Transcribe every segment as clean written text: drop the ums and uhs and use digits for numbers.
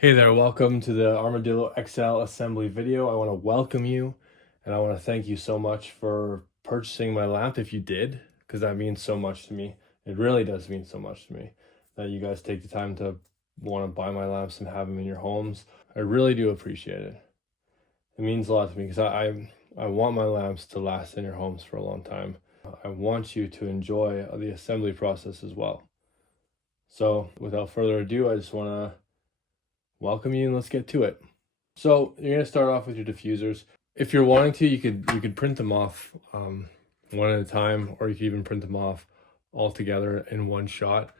Hey there, welcome to the Armadillo XL assembly video. I want to welcome you and I want to thank you so much for purchasing my lamp if you did, because that means so much to me. It really does mean so much to me that you guys take the time to want to buy my lamps and have them in your homes. I really do appreciate it. It means a lot to me because I want my lamps to last in your homes for a long time. I want you to enjoy the assembly process as well. So without further ado, I just want to welcome you and let's get to it. So you're gonna start off with your diffusers. If you're wanting to, you could print them off one at a time, or you could even print them off all together in one shot.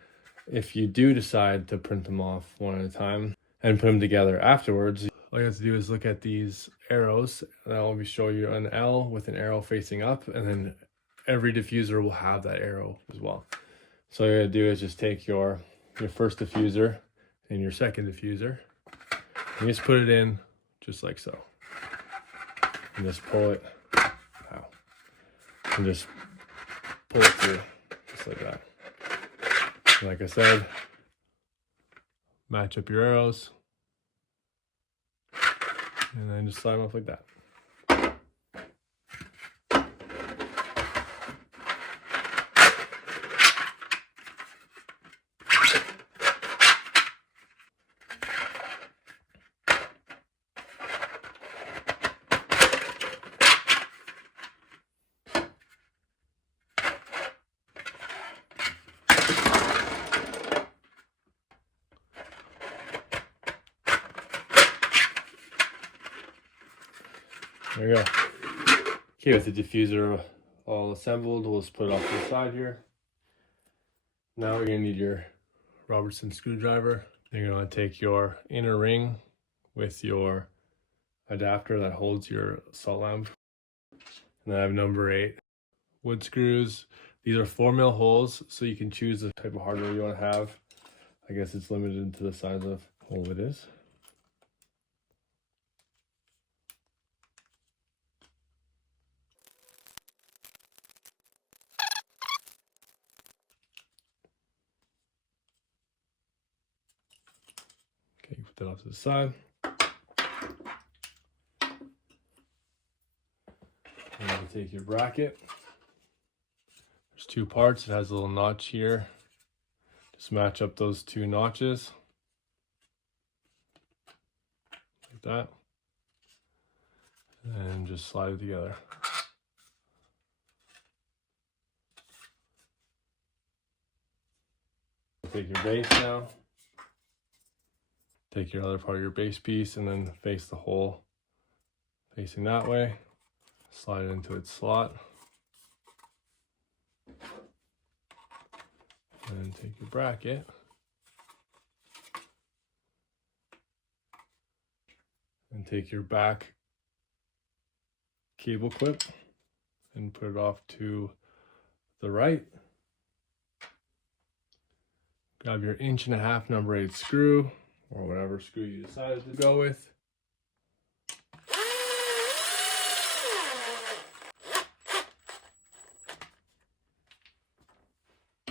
If you do decide to print them off one at a time and put them together afterwards, all you have to do is look at these arrows. I'll show you an L with an arrow facing up, and then every diffuser will have that arrow as well. So all you gotta do is just take your first diffuser and your second diffuser, and just put it in just like so, and just pull it out, and just pull it through just like that. And like I said, match up your arrows and then just slide them off like that. There you go. Okay, with the diffuser all assembled, we'll just put it off to the side here. Now we're gonna need your Robertson screwdriver. You're gonna take your inner ring with your adapter that holds your salt lamp. And then I have number 8 wood screws. These are 4mm holes, so you can choose the type of hardware you want to have. I guess it's limited to the size of hole it is. Okay, you put that off to the side. And you take your bracket. There's 2 parts. It has a little notch here. Just match up those 2 notches like that, and just slide it together. Take your base now. Take your other part of your base piece and then face the hole facing that way. Slide it into its slot. And then take your bracket and take your back cable clip and put it off to the right. Grab your 1.5" number 8 screw, or whatever screw you decided to go with.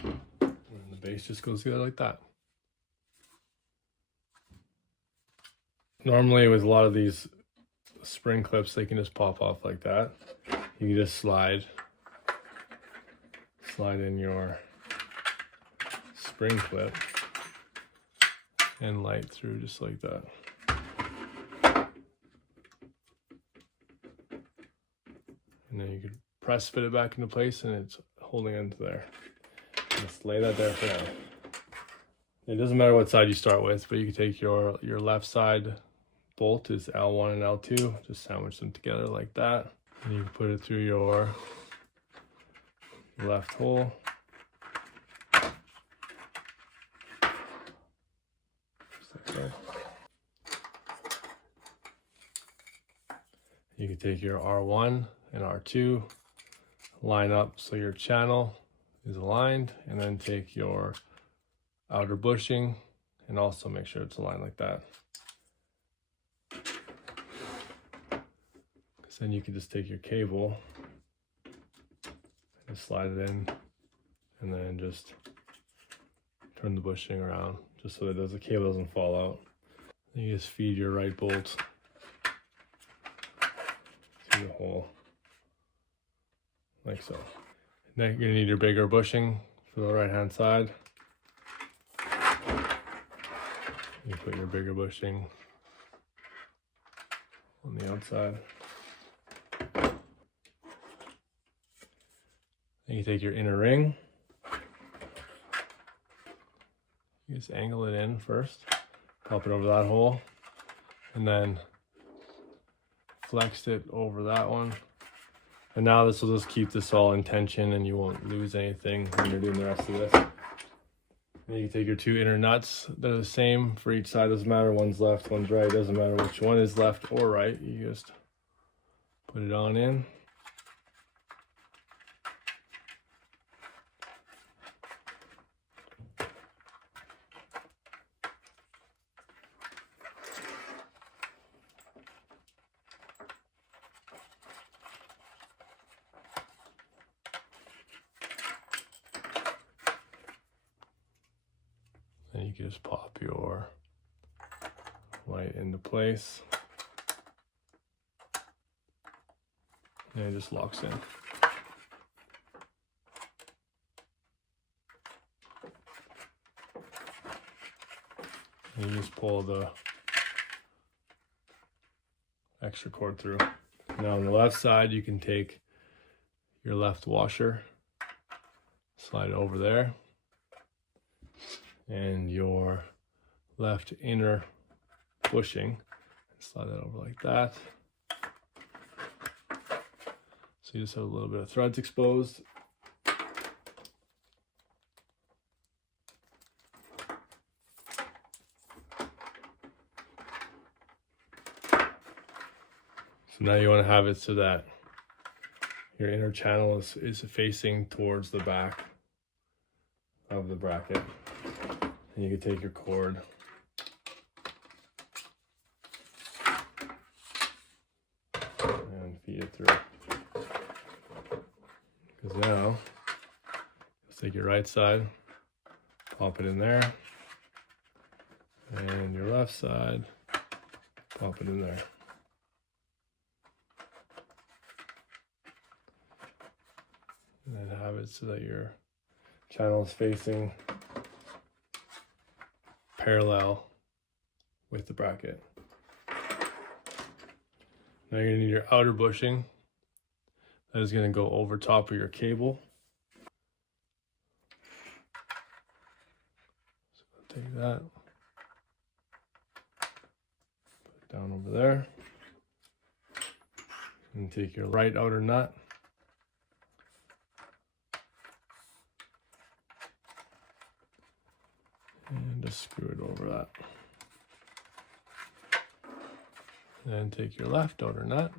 And the base just goes together like that. Normally with a lot of these spring clips, they can just pop off like that. You can just slide in your spring clip and light through just like that. And then you can press fit it back into place and it's holding onto there. Just lay that there for now. It doesn't matter what side you start with, but you can take your left side bolt is L1 and L2, just sandwich them together like that. And you can put it through your left hole. Okay. You can take your R1 and R2, line up so your channel is aligned, and then take your outer bushing and also make sure it's aligned like that. Because then you can just take your cable and slide it in and then just turn the bushing around just so that the cable doesn't fall out. You just feed your right bolt through the hole, like so. Now you're gonna need your bigger bushing for the right-hand side. You put your bigger bushing on the outside. Then you take your inner ring. You just angle it in first, pop it over that hole, and then flex it over that one. And now this will just keep this all in tension and you won't lose anything when you're doing the rest of this. Then you take your two inner nuts. They're the same for each side. Doesn't matter, one's left, one's right. Doesn't matter which one is left or right. You just put it on in. And you can just pop your light into place. And it just locks in. And you just pull the extra cord through. Now on the left side, you can take your left washer, slide it over there, and your left inner bushing, slide that over like that. So you just have a little bit of threads exposed. So now you want to have it so that your inner channel is facing towards the back of the bracket. And you can take your cord and feed it through. Because now, let's take your right side, pop it in there, and your left side, pop it in there. And then have it so that your channel is facing parallel with the bracket. Now you're gonna need your outer bushing. That is gonna go over top of your cable. So take that, put it down over there, and take your right outer nut. And just screw it over that. Then take your left outer nut.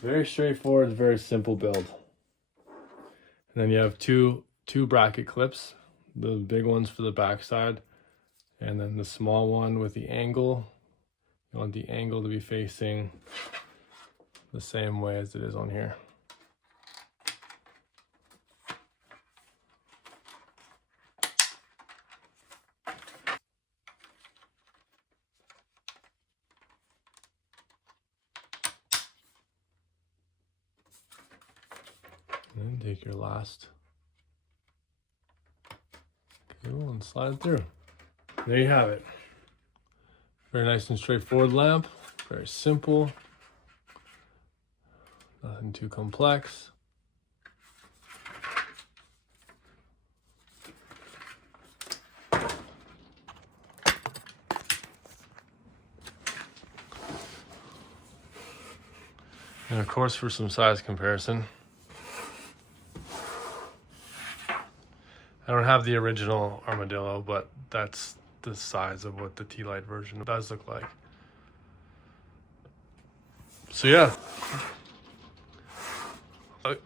Very straightforward, very simple build. And then you have two bracket clips, the big ones for the back side, and then the small one with the angle. You want the angle to be facing the same way as it is on here. And then take your last cable and slide it through. There you have it. Very nice and straightforward lamp. Very simple. Nothing too complex. And of course, for some size comparison, I don't have the original Armadillo, but that's the size of what the T-Lite version does look like. So yeah.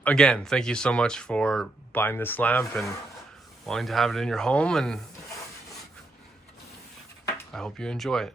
Again, thank you so much for buying this lamp and wanting to have it in your home, and I hope you enjoy it.